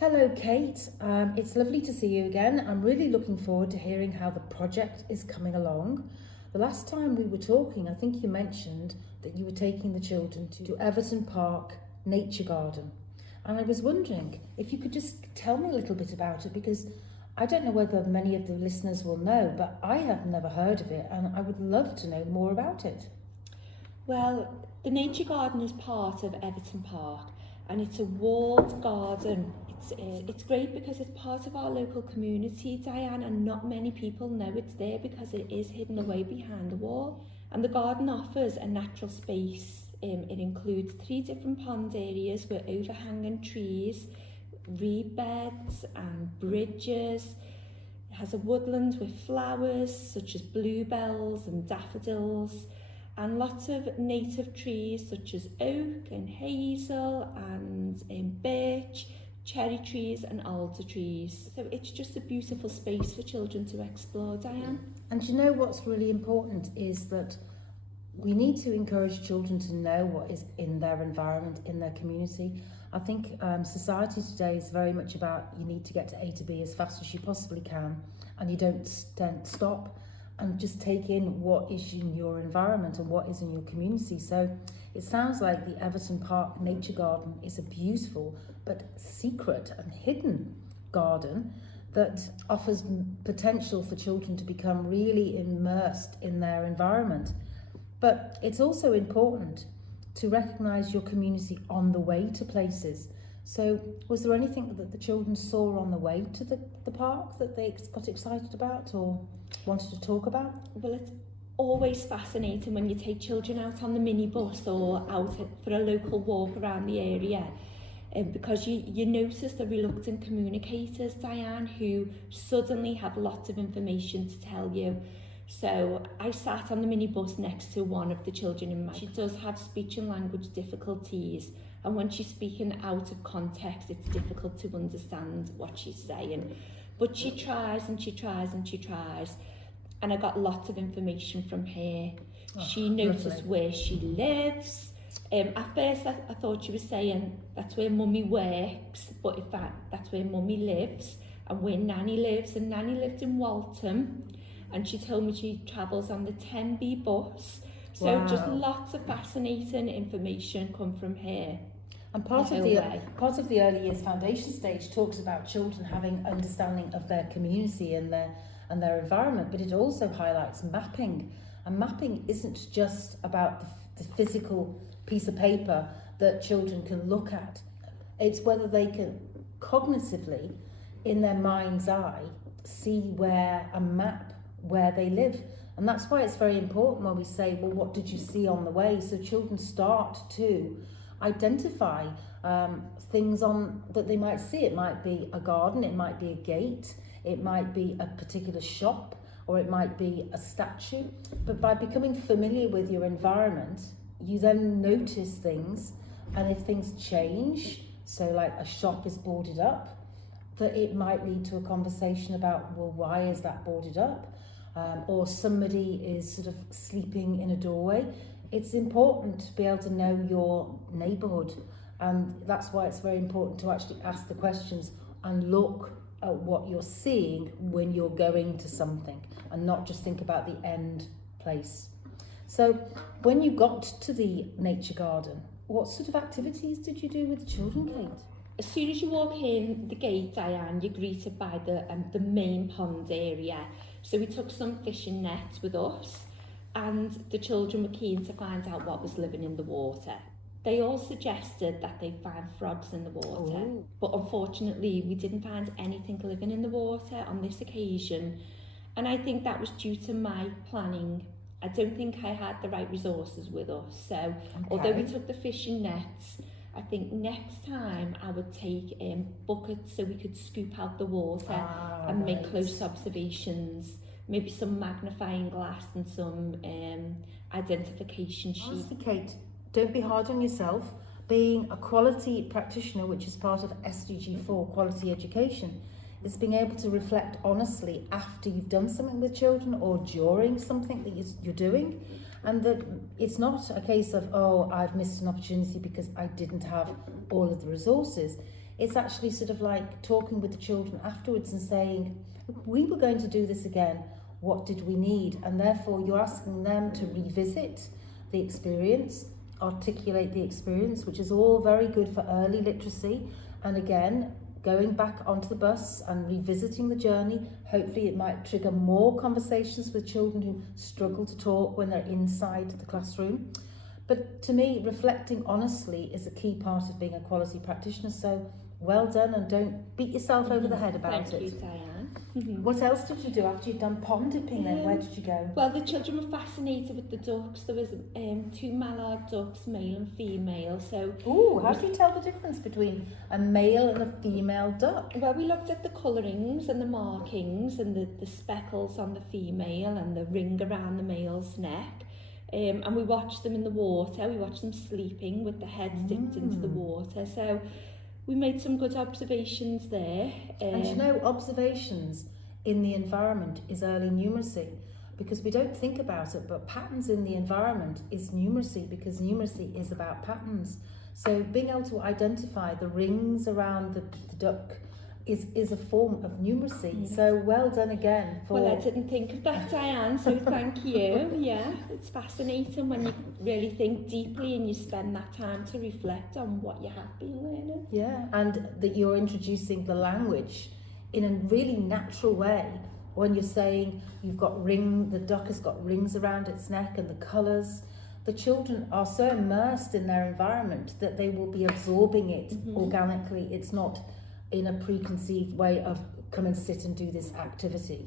Hello, Kate. It's lovely to see you again. I'm really looking forward to hearing how the project is coming along. The last time we were talking, I think you mentioned that you were taking the children to Everton Park Nature Garden. And I was wondering if you could just tell me a little bit about it, because I don't know whether many of the listeners will know, but I have never heard of it and I would love to know more about it. Well, the Nature Garden is part of Everton Park, and it's a walled garden. It's great because it's part of our local community, Diane, and not many people know it's there because it is hidden away behind the wall. And the garden offers a natural space. It includes 3 different pond areas with overhanging trees, reed beds and bridges. It has a woodland with flowers such as bluebells and daffodils, and lots of native trees such as oak and hazel and birch, cherry trees and alder trees. So it's just a beautiful space for children to explore, Diane. And you know what's really important is that we need to encourage children to know what is in their environment, in their community. I think society today is very much about you need to get to A to B as fast as you possibly can, and you don't stop and just take in what is in your environment and what is in your community. So it sounds like the Everton Park Nature Garden is a beautiful but secret and hidden garden that offers potential for children to become really immersed in their environment. But it's also important to recognise your community on the way to places. So was there anything that the children saw on the way to the park that they got excited about or wanted to talk about? Well, it's always fascinating when you take children out on the minibus or out for a local walk around the area, because you notice the reluctant communicators, Diane, who suddenly have lots of information to tell you. So I sat on the minibus next to one of the children in my... She does have speech and language difficulties, and when she's speaking out of context, it's difficult to understand what she's saying. But she tries and she tries and she tries, and I got lots of information from her. She noticed where she lives. At first I thought she was saying that's where mummy works, but in fact that's where mummy lives and where nanny lives, and nanny lived in Waltham. And she told me she travels on the 10B bus. So just lots of fascinating information come from here. And part of the early years foundation stage talks about children having understanding of their community and their environment, but it also highlights mapping. And mapping isn't just about the physical piece of paper that children can look at. It's whether they can cognitively, in their mind's eye, see where a map where they live. And that's why it's very important when we say, well, what did you see on the way? So children start to identify things that they might see. It might be a garden, it might be a gate, it might be a particular shop, or it might be a statue. But by becoming familiar with your environment, you then notice things, and if things change, so like a shop is boarded up, that it might lead to a conversation about, well, why is that boarded up? Or somebody is sort of sleeping in a doorway. It's important to be able to know your neighbourhood, and that's why it's very important to actually ask the questions and look at what you're seeing when you're going to something, and not just think about the end place. So when you got to the nature garden, what sort of activities did you do with the children, Kate? As soon as you walk in the gate, Diane, you're greeted by the main pond area. So we took some fishing nets with us, and the children were keen to find out what was living in the water. They all suggested that they find frogs in the water. Ooh. But unfortunately we didn't find anything living in the water on this occasion, and I think that was due to my planning. I don't think I had the right resources with us. So although we took the fishing nets, I think next time I would take buckets so we could scoop out the water and make close observations, maybe some magnifying glass and some identification sheet. Honestly, Kate, don't be hard on yourself. Being a quality practitioner, which is part of SDG4, quality education, is being able to reflect honestly after you've done something with children or during something that you're doing. And that it's not a case of, oh, I've missed an opportunity because I didn't have all of the resources. It's actually sort of like talking with the children afterwards and saying, we were going to do this again, what did we need? And therefore you're asking them to revisit the experience, articulate the experience, which is all very good for early literacy. And again, going back onto the bus and revisiting the journey, hopefully it might trigger more conversations with children who struggle to talk when they're inside the classroom. But to me, reflecting honestly is a key part of being a quality practitioner. So well done, and don't beat yourself over the head about it. Thank you, Diane. What else did you do after you'd done pond dipping then? Where did you go? Well, the children were fascinated with the ducks. There was 2 mallard ducks, male and female. So, ooh, how do you tell the difference between a male and a female duck? Well, we looked at the colourings and the markings and the speckles on the female and the ring around the male's neck. And we watched them in the water. We watched them sleeping with their heads dipped into the water. So we made some good observations there. And you know, observations in the environment is early numeracy, because we don't think about it, but patterns in the environment is numeracy, because numeracy is about patterns. So being able to identify the rings around the duck is a form of numeracy. Yes. So well done again. Well, I didn't think of that, Diane, so thank you. Yeah, it's fascinating when you really think deeply and you spend that time to reflect on what you have been learning. Yeah, and that you're introducing the language in a really natural way when you're saying the duck has got rings around its neck and the colours. The children are so immersed in their environment that they will be absorbing it organically. It's not in a preconceived way of come and sit and do this activity,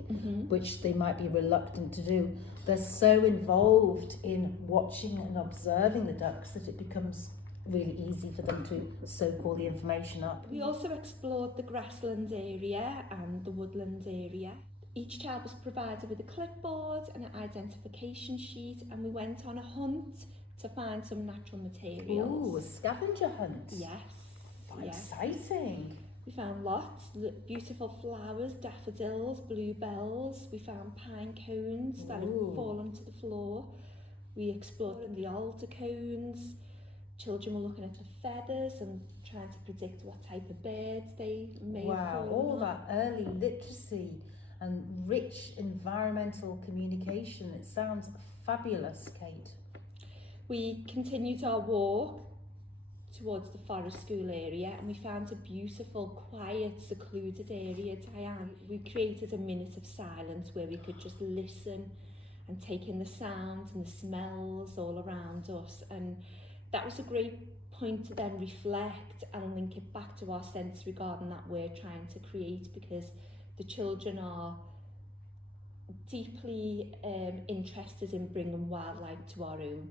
which they might be reluctant to do. They're so involved in watching and observing the ducks that it becomes really easy for them to soak all the information up. We also explored the grassland area and the woodland area. Each child was provided with a clipboard and an identification sheet, and we went on a hunt to find some natural materials. Ooh, a scavenger hunt. Yes. Exciting. We found lots, beautiful flowers, daffodils, bluebells. We found pine cones that had fallen to the floor. We explored the alder cones. Children were looking at the feathers and trying to predict what type of birds they may have fallen all on. that early literacy and rich environmental communication. It sounds fabulous, Kate. We continued our walk towards the forest school area, and we found a beautiful, quiet, secluded area, Diane. We created a minute of silence where we could just listen and take in the sounds and the smells all around us, and that was a great point to then reflect and link it back to our sensory garden that we're trying to create, because the children are deeply interested in bringing wildlife to our own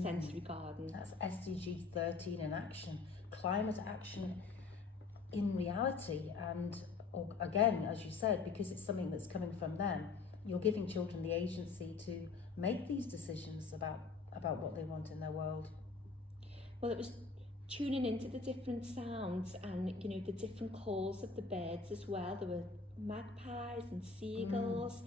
sensory garden. That's SDG 13 in action, climate action in reality. And again, as you said, because it's something that's coming from them, you're giving children the agency to make these decisions about what they want in their world. Well, it was tuning into the different sounds and, you know, the different calls of the birds as well. There were magpies and seagulls,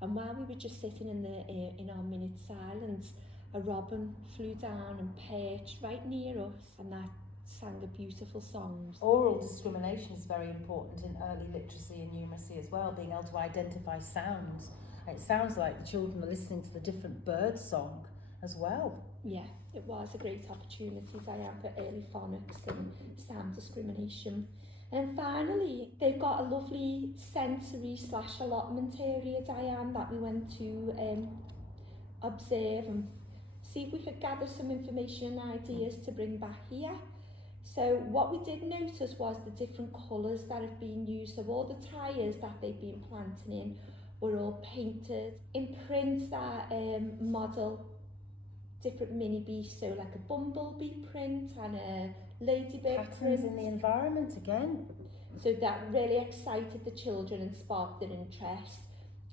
and while we were just sitting in our minute silence, a robin flew down and perched right near us, and that sang a beautiful song. Oral discrimination is very important in early literacy and numeracy as well, being able to identify sounds. It sounds like the children are listening to the different bird song as well. Yeah, it was a great opportunity, Diane, for early phonics and sound discrimination. And finally, they've got a lovely sensory/allotment area, Diane, that we went to observe and see if we could gather some information and ideas to bring back here. So what we did notice was the different colours that have been used. So all the tyres that they've been planting in were all painted in prints that model different mini beasts, so like a bumblebee print and a ladybird Patterns print. in the environment again. So that really excited the children and sparked their interest.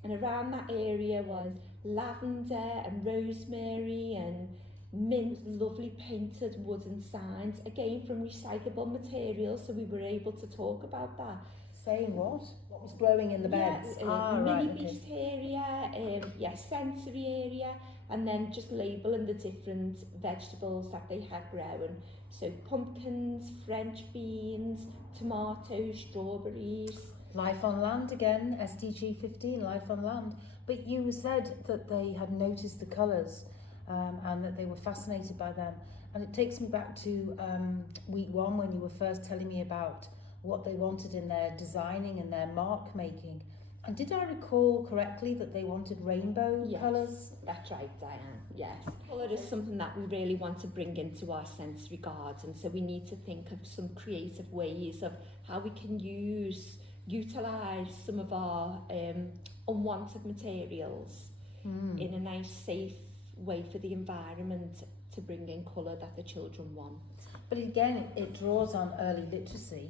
And around that area was lavender and rosemary and mint, lovely painted wooden signs, again from recyclable materials, so we were able to talk about that. Saying what? What was growing in the beds? Mini beast area, sensory area, and then just labelling the different vegetables that they had growing. So pumpkins, French beans, tomatoes, strawberries. Life on land again, SDG 15, life on land. But you said that they had noticed the colours and that they were fascinated by them. And it takes me back to week 1 when you were first telling me about what they wanted in their designing and their mark making. And did I recall correctly that they wanted rainbow colours? That's right, Diane, yes. Colour is something that we really want to bring into our sensory garden, so we need to think of some creative ways of how we can utilise some of our unwanted materials in a nice, safe way for the environment to bring in colour that the children want. But again, it draws on early literacy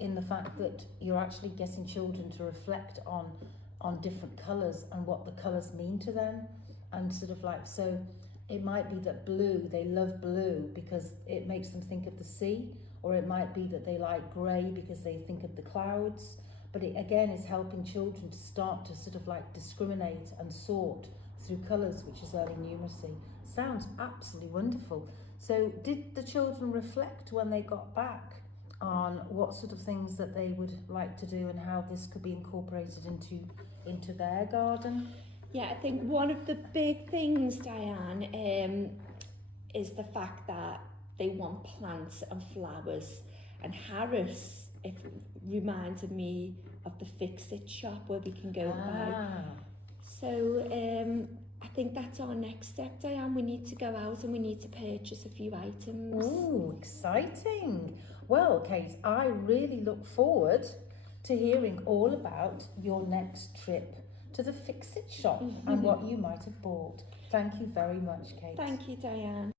in the fact that you're actually getting children to reflect on different colours and what the colours mean to them, and sort of like, so it might be that blue, they love blue because it makes them think of the sea, or it might be that they like grey because they think of the clouds. But it again is helping children to start to sort of like discriminate and sort through colours, which is early numeracy. Sounds absolutely wonderful. So did the children reflect when they got back on what sort of things that they would like to do and how this could be incorporated into their garden? Yeah, I think one of the big things, Diane, is the fact that they want plants and flowers. And Harris, it reminded me of the Fix-It shop where we can go by. So I think that's our next step, Diane. We need to go out and we need to purchase a few items. Oh, exciting. Well, Kate, I really look forward to hearing all about your next trip to the Fix-It shop and what you might have bought. Thank you very much, Kate. Thank you, Diane.